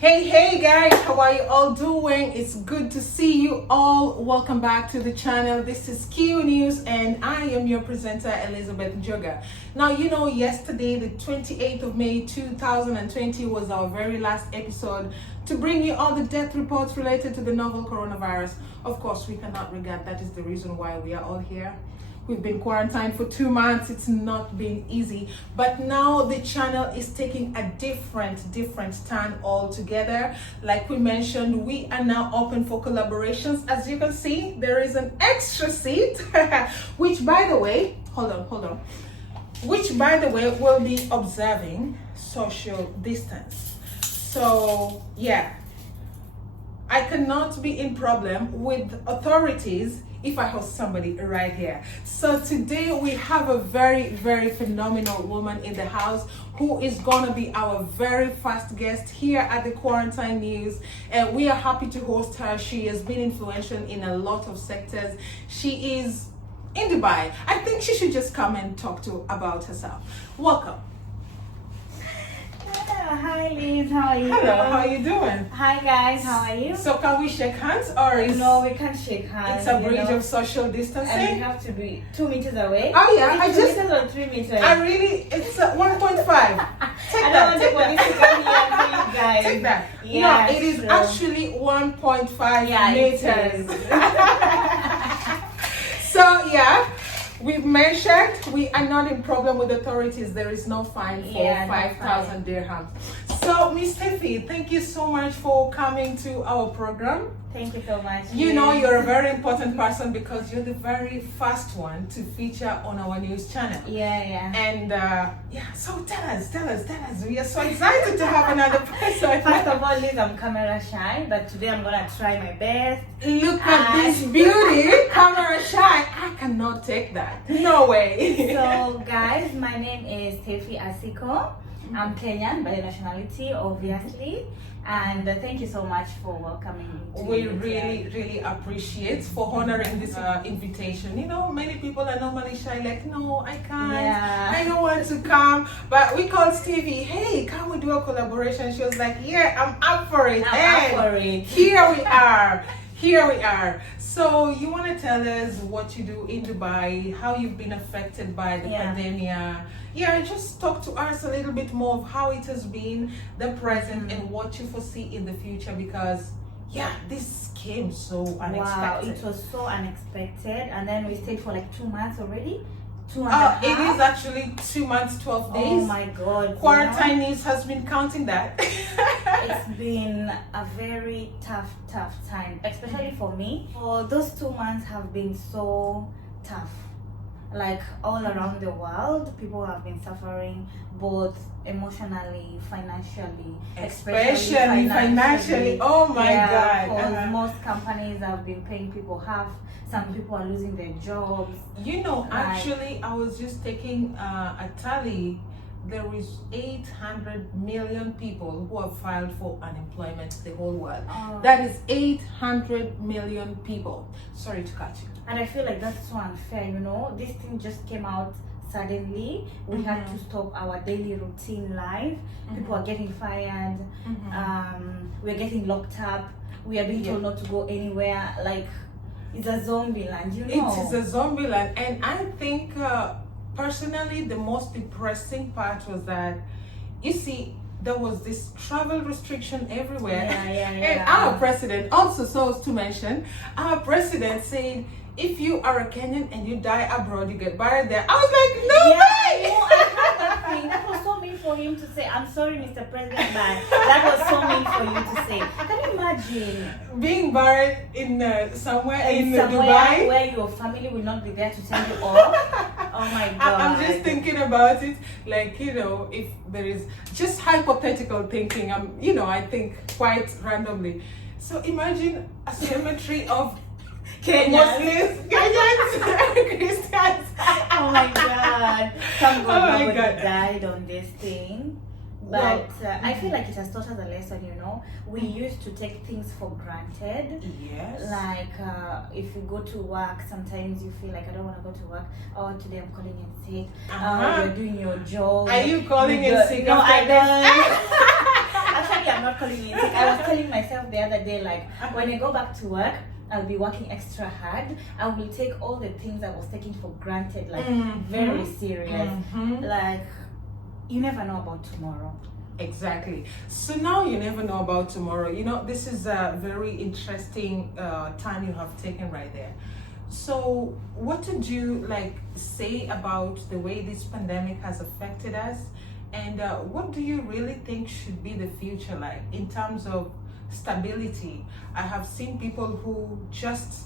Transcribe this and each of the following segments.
Hey guys, how are you all doing? It's good to see you all. Welcome back to the channel. This is Q News and I am your presenter Elizabeth Joga. Now yesterday the 28th of May 2020 was our very last episode to bring you all the death reports related to the novel coronavirus. Of course, we cannot regret that is the reason why we are all here. We've been quarantined for 2 months. It's not been easy, but now the channel is taking a different stand altogether. Like we mentioned, we are now open for collaborations. As you can see, there is an extra seat, which by the way, hold on, which by the way will be observing social distance. So yeah, I cannot be in problem with authorities if I host somebody right here. So today we have a very phenomenal woman in the house who is gonna be our very first guest here at the Quarantine News, and we are happy to host her. She has been influential in a lot of sectors. She is in Dubai. I think she should just come and talk about herself. Welcome. Hi Liz, how are you? Hello, how are you doing? Hi guys, how are you? So can we shake hands or is No, we can't shake hands. It's a bridge of social distancing? And we have to be 2 meters away. Oh yeah, I just 2 meters or 3 meters. It's 1.5. Take I that. don't want the police to come here and see you guys. Take that. Yeah, no, it is true. Actually 1.5 Yeah, meters. So yeah, we've mentioned we are not in problem with authorities. There is no fine for 5,000 dirhams. So Miss STEFFI, thank you so much for coming to our program. Thank you so much. You know you're a very important person because you're the very first one to feature on our news channel. Yeah. And so tell us. We are so excited to have another person. First of all, Liz, I'm camera shy, but today I'm gonna try my best. Look at this beauty, camera shy. I cannot take that. No way. So guys, my name is STEFFI ASIKO. I'm Kenyan by nationality, obviously, and thank you so much for welcoming me. We really appreciate for honoring this invitation. You know, many people are normally shy, like, no, I can't. Yeah. I don't want to come. But we called Stevie, hey, can we do a collaboration? She was like, yeah, I'm up for it. I'm up for it. Here we are. So you want to tell us what you do in Dubai, how you've been affected by the pandemic. Yeah, just talk to us a little bit more of how it has been, the present, and what you foresee in the future, because this came so unexpected. Wow, it was so unexpected, and then we stayed for like 2 months already. 2 and a half. It is actually 2 months, 12 days. Oh my God. Quarantine News has been counting that. It's been a very tough time, especially for me. Oh, those 2 months have been so tough. Like all around the world, people have been suffering both emotionally, financially, especially financially. Oh my God. Because most companies have been paying people half. Some people are losing their jobs. You know, actually, I was just taking a tally. There is 800 million people who have filed for unemployment in the whole world. That is 800 million people. Sorry to cut you. And I feel like that's so unfair, you know. This thing just came out suddenly. We had to stop our daily routine life. People are getting fired. We're getting locked up. We are being told not to go anywhere. Like, it's a zombie land, you know. It is a zombie land. And I think personally the most depressing part was that, you see, there was this travel restriction everywhere. And our president also, so as to mention, our president said, if you are a Kenyan and you die abroad, you get buried there. I was like, no way! I heard that thing. That was so mean for him to say. I'm sorry, Mr. President, but that was so mean for you to say. Can you imagine being buried in somewhere in somewhere Dubai where your family will not be there to send you off? Oh my God! I'm just thinking about it, like, you know, if there is just hypothetical thinking. I think quite randomly. So imagine a cemetery of Muslims, Kenyans, Christians. Oh my God! Thank God nobody God. died on this thing. But I feel like it has taught us a lesson, you know. We used to take things for granted. Yes. Like if you go to work, sometimes you feel like, I don't want to go to work. Oh, today I'm calling in sick. You're doing your job. Are you calling in sick? No, I don't. Actually, I'm not calling in sick. I was telling myself the other day, like, when I go back to work, I'll be working extra hard. I will take all the things I was taking for granted, like, very serious. Like, you never know about tomorrow. Exactly. So now you never know about tomorrow. You know, this is a very interesting time you have taken right there. So what did you say about the way this pandemic has affected us, and what do you really think should be the future like in terms of stability? I have seen people who just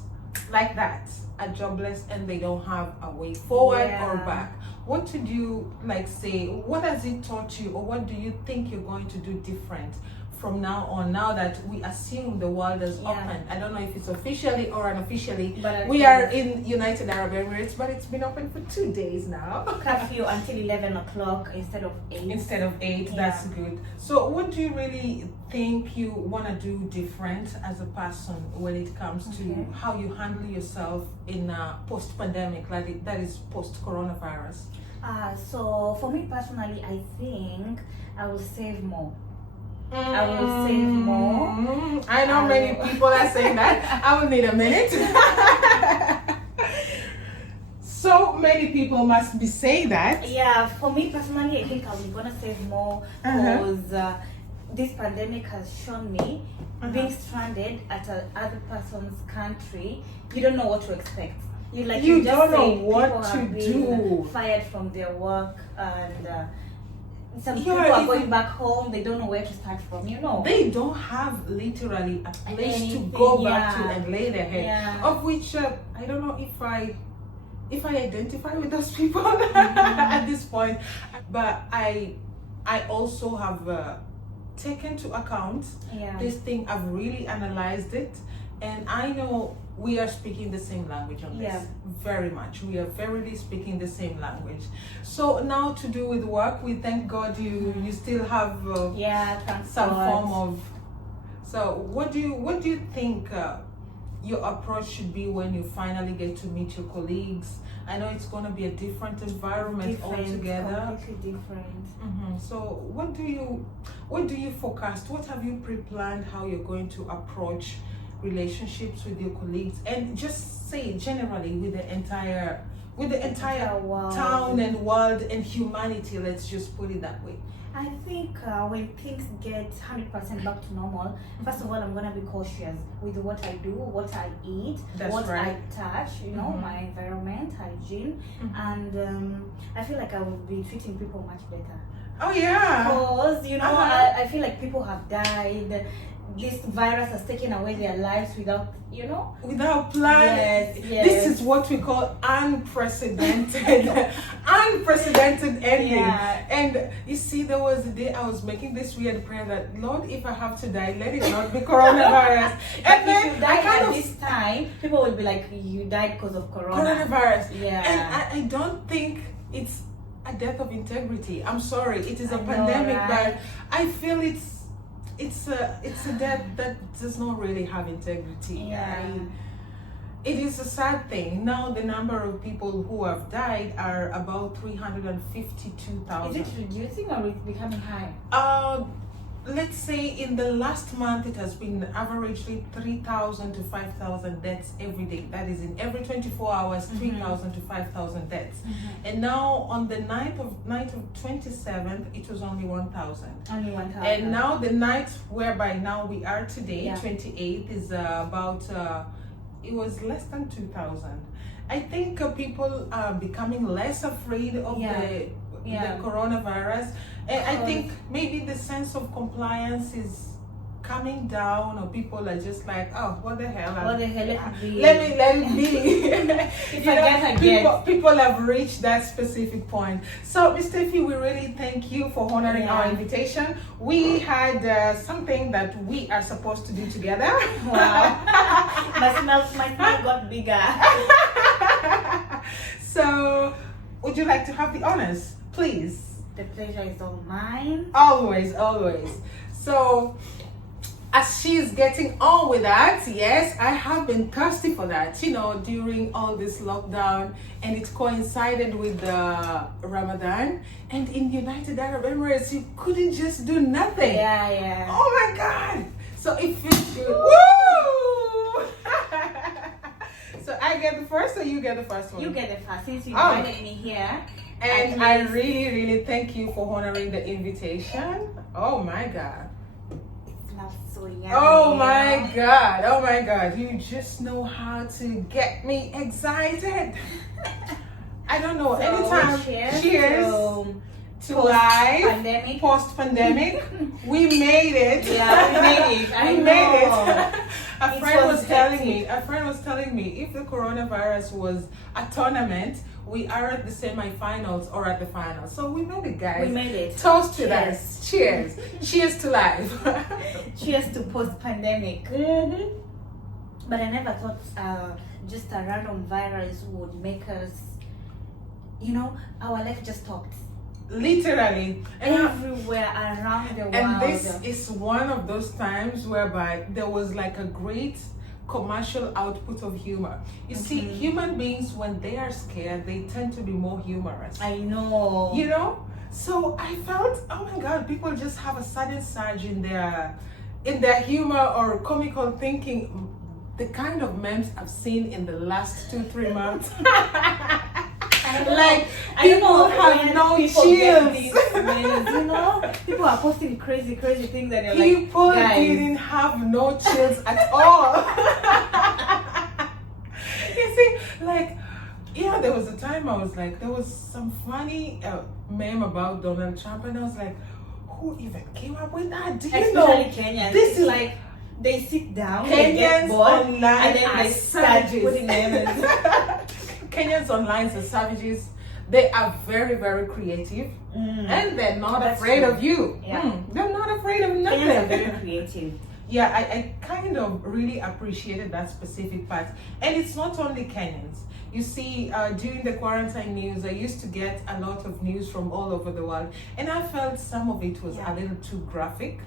like that are jobless and they don't have a way forward or back. What did you say? What has it taught you, or what do you think you're going to do different from now on, now that we assume the world is open? I don't know if it's officially or unofficially, but we are in United Arab Emirates, but it's been open for 2 days now. Curfew until 11 o'clock instead of 8. Instead of 8, that's good. So what do you really think you want to do different as a person when it comes to how you handle yourself in post-pandemic, that is post-coronavirus? So for me personally, I think I will save more. I will save more. I know many people are saying that. I will need a minute. So many people must be saying that. Yeah, for me personally, I think I'm gonna save more because this pandemic has shown me being stranded at another person's country. You don't know what to expect. You don't know what to do. Fired from their work, and some people are going back home. They don't know where to start from. They don't have literally a place to go back to and lay their head. Of which I don't know if I identify with those people at this point, but I also have taken to account this thing. I've really analyzed it, and I know we are speaking the same language on this. Very much. We are verily speaking the same language. So now to do with work, we thank God you still have some form of. So what do you think your approach should be when you finally get to meet your colleagues? I know it's going to be a different environment altogether. Completely different. So what do you forecast? What have you pre-planned how you're going to approach relationships with your colleagues, and just say generally with the entire town and world and humanity? Let's just put it that way. I think when things get 100% back to normal, first of all, I'm gonna be cautious with what I do, what I eat, I touch, my environment, hygiene, and I feel like I will be treating people much better. Oh yeah. Because I feel like people have died. This virus has taken away their lives without plan. Yes. This is what we call unprecedented ending. And you see, there was a day I was making this weird prayer that, Lord, if I have to die, let it not be coronavirus. And then if you die this time, people will be like, you died because of coronavirus. Yeah. And I don't think it's a death of integrity. I'm sorry, it is a pandemic, but I feel it's a death that does not really have integrity. It is a sad thing. Now the number of people who have died are about 352,000. Is it reducing or is it becoming high? Let's say in the last month it has been averagely 3,000 to 5,000 deaths every day. That is, in every 24 hours, 3,000 to 5,000 deaths. And now on the night of 27th, it was only 1,000. Only 1,000. And now the night whereby now we are today, 28th, is about, it was less than 2,000. I think people are becoming less afraid of the coronavirus. And I think maybe the sense of compliance is coming down, or people are just like, oh, what the hell? What the hell? Let it be. People have reached that specific point. So, Ms. Steffi, we really thank you for honoring our invitation. We had something that we are supposed to do together. Wow. my smile got bigger. So, would you like to have the honors, please? The pleasure is all mine. Always, always. So, as she's getting on with that, yes, I have been thirsty for that, during all this lockdown, and it coincided with the Ramadan. And in United Arab Emirates, you couldn't just do nothing. Yeah. Oh my God! So it feels good. Woo! So I get the first, or you get the first one? You get the first, since you invited me here. And I really, really thank you for honoring the invitation. Oh my God. So yummy. Oh my God. You just know how to get me excited. I don't know. So, Anytime. Cheers to life. Post-pandemic. We made it. Yeah, we made it. We made it. A friend was telling me if the coronavirus was a tournament, we are at the semi-finals or at the finals. So we made it, guys. We made it. Toast to that. Cheers. Cheers to life. Cheers to post-pandemic. Mm-hmm. But I never thought just a random virus would make us, our life just stopped. Literally. Everywhere around the world. And this is one of those times whereby there was like a great commercial output of humor. You see, human beings, when they are scared, they tend to be more humorous. I know. So I felt, oh my God, people just have a sudden surge in their humor or comical thinking. The kind of memes I've seen in the last 2-3 months. Like, people have no chills. People are posting crazy things, and you're people like, didn't have no chills at all. You see, there was a time I was like, there was some funny meme about Donald Trump, and I was like, who even came up with that? Do you know? Kenyans. This is like, they sit down, Kenyans they get bored, online and then they start putting them in. Kenyans online are savages. They are very, very creative, and they're not afraid of you. Yeah. They're not afraid of nothing. Kenyans are very creative. Yeah, I kind of really appreciated that specific part. And it's not only Kenyans. You see, during the quarantine news, I used to get a lot of news from all over the world, and I felt some of it was a little too graphic.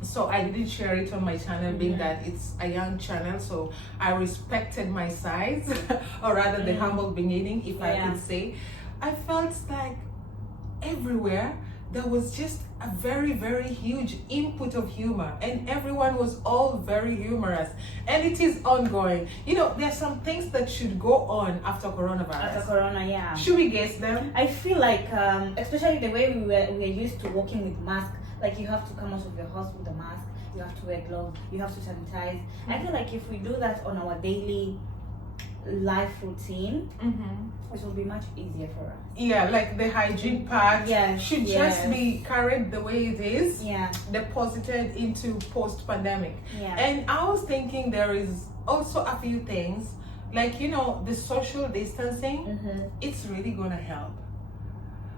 So I didn't share it on my channel, being that it's a young channel, so I respected my size, or rather the humble beginning, if I could say. I felt like everywhere there was just a very, very huge input of humor, and everyone was all very humorous, and it is ongoing. There's some things that should go on after coronavirus. After corona, yeah. Should we guess them? I feel like, especially the way we were used to working with masks. Like, you have to come out of your house with a mask, you have to wear gloves, you have to sanitize. I feel like if we do that on our daily life routine, it will be much easier for us. Yeah, like the hygiene part should just be carried the way it is, deposited into post-pandemic. And I was thinking there is also a few things, like, the social distancing, it's really gonna help.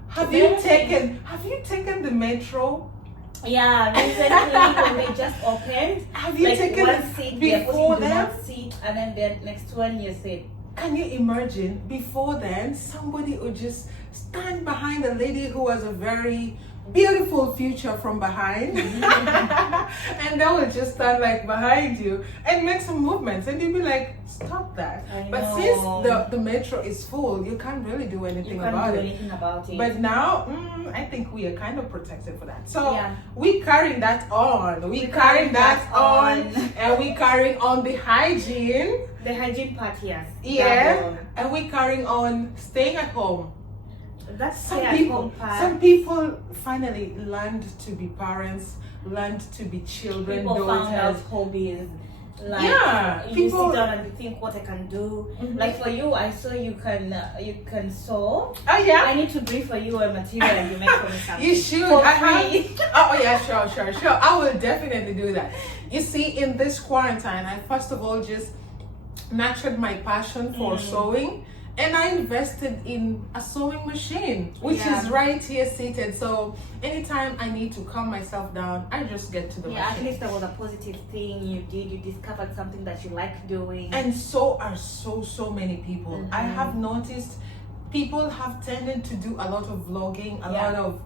Have you taken the metro? Yeah, recently when they just opened, have you taken one seat before them? One seat, and then the next one you sit. Can you imagine? Before then, somebody would just stand behind a lady who has a very beautiful future from behind, and they will just stand like behind you and make some movements, and you'll be like, stop that. But since the metro is full, you can't really do anything about it. But now I think we are kind of protected for that, so we carrying that on, and we carrying on the hygiene part. And we carrying on staying at home. That's some people finally learned to be parents, learned to be children. People found out hobbies. Like, you sit down and you think what I can do. Like, for you, I saw you can sew. Oh yeah. I need to brief for you a material and you make for me something. You should. For free. Oh yeah, sure. I will definitely do that. You see, in this quarantine, I first of all just nurtured my passion for sewing. And I invested in a sewing machine, which is right here seated. So anytime I need to calm myself down, I just get to the machine. At least there was a positive thing you did. You discovered something that you like doing. And so are so many people. I have noticed people have tended to do a lot of vlogging, a lot of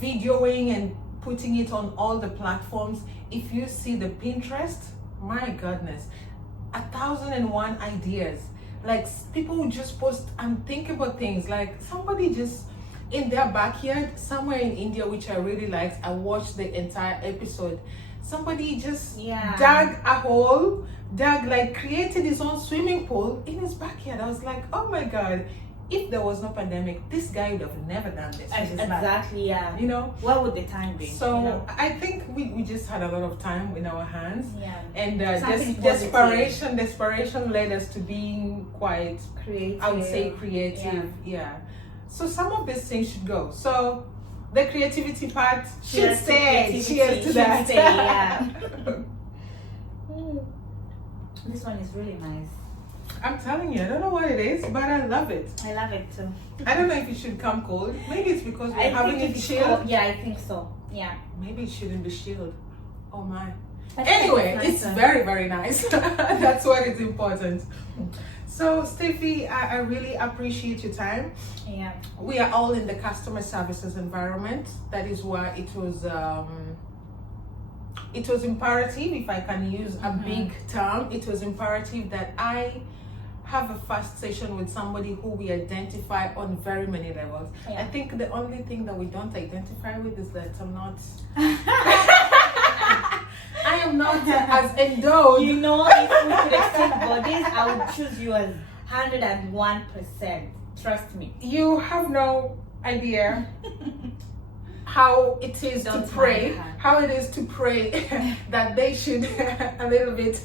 videoing and putting it on all the platforms. If you see the Pinterest, my goodness, 1,001 ideas. Like people just post and think about things. Like somebody just in their backyard somewhere in India, which I really liked. I watched the entire episode. Somebody just dug a hole, created his own swimming pool in his backyard. I was like, oh my God, if there was no pandemic, this guy would have never done this. Exactly, yeah. You know? Where would the time be? So you know? I think we just had a lot of time in our hands. Yeah. And desperation led us to being quite creative. I would say creative. Yeah. So some of these things should go. So the creativity part should stay. Cheers to that. Stay, yeah. This one is really nice. I'm telling you, I don't know what it is, but I love it. I love it too. I don't know if it should come cold. Maybe it's because we're having it chilled. Yeah, I think so. Yeah. Maybe it shouldn't be chilled. Oh my. Anyway, it's very, very nice. That's what is important. So, Steffi, I really appreciate your time. Yeah. We are all in the customer services environment. That is why it was imperative, if I can use a big term, it was imperative that I have a first session with somebody who we identify on very many levels. Yeah. I think the only thing that we don't identify with is that I'm not I am not as endowed. You know, if we could exchange bodies, I would choose you as 101%. Trust me. You have no idea how it is to pray, that they should a little bit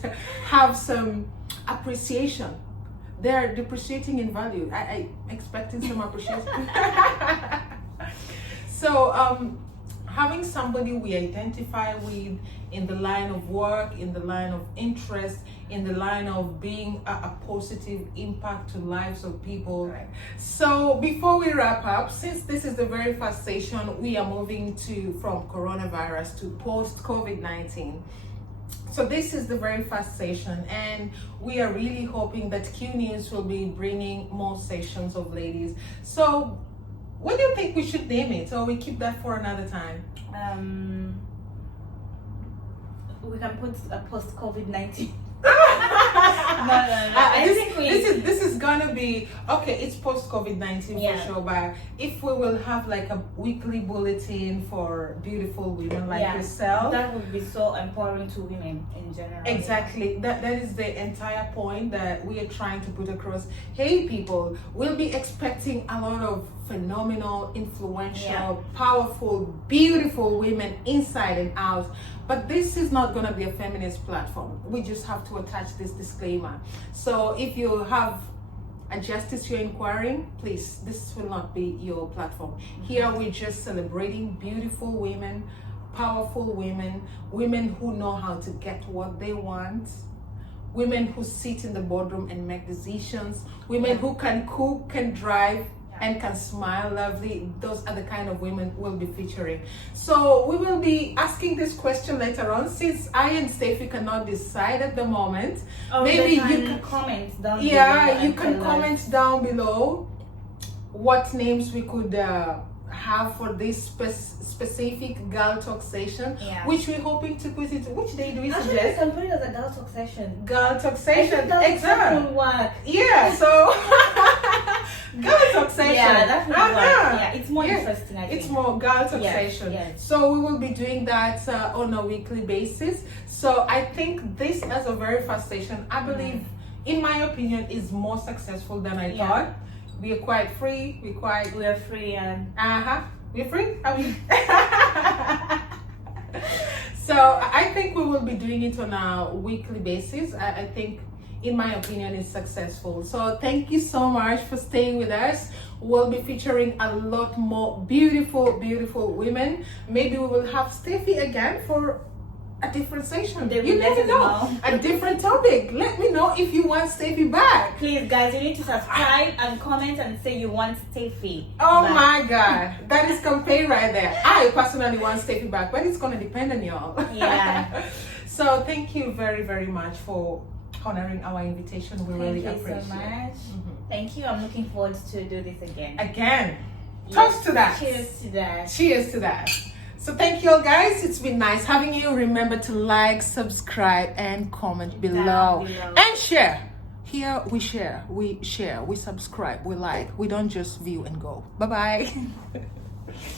have some appreciation. They're depreciating in value. I expected some appreciation. So having somebody we identify with in the line of work, in the line of interest, in the line of being a positive impact to lives of people. Right. So before we wrap up, since this is the very first session, we are moving from coronavirus to post COVID-19. So this is the very first session, and we are really hoping that Q News will be bringing more sessions of ladies. So what do you think we should name it, or we keep that for another time? We can put a post COVID-19. No. I think this is gonna be okay. It's post COVID-19 for sure, but if we will have like a weekly bulletin for beautiful women like yourself, that would be so empowering to women in general. Exactly. That is the entire point that we are trying to put across. Hey people, we'll be expecting a lot of phenomenal, influential, powerful, beautiful women inside and out. But this is not going to be a feminist platform. We just have to attach this disclaimer. So if you have a justice you're inquiring, please, this will not be your platform. Here we're just celebrating beautiful women, powerful women, women who know how to get what they want, women who sit in the boardroom and make decisions, women who can cook, can drive, and can smile lovely. Those are the kind of women we'll be featuring. So we will be asking this question later on, since I and Steffi cannot decide at the moment. Maybe you can comment down below. Yeah, you can comment down below what names we could have for this specific girl talk session, which we're hoping to put it. Which day do we suggest? Actually, we can put it as a girl talk session. Girl talk session. That will work. Yeah. So. Girl talk session. Yeah, that would work. Yeah, it's more interesting, I think. It's more girl talk session. Yes. So we will be doing that on a weekly basis. So I think this as a very first session, I believe, in my opinion, is more successful than I thought. We are quite free. We are free and we're free. Are we? So I think we will be doing it on a weekly basis. I think, in my opinion, is successful. So thank you so much for staying with us. We'll be featuring a lot more beautiful women. Maybe we will have Steffi again for a different session. You never know. A different topic. Let me know if you want Steffi back. Please guys, you need to subscribe and comment and say you want Steffi back. My God, that is campaign right there. I personally want Steffi back, but it's gonna depend on y'all. Yeah. So thank you very much for honoring our invitation. We really appreciate it. Thank you so much. Thank you. I'm looking forward to do this again. Toast to that. Cheers to that. Cheers to that. So thank you all guys. It's been nice having you. Remember to like, subscribe, and comment below. And share. Here we share, we subscribe, we like. We don't just view and go. Bye bye.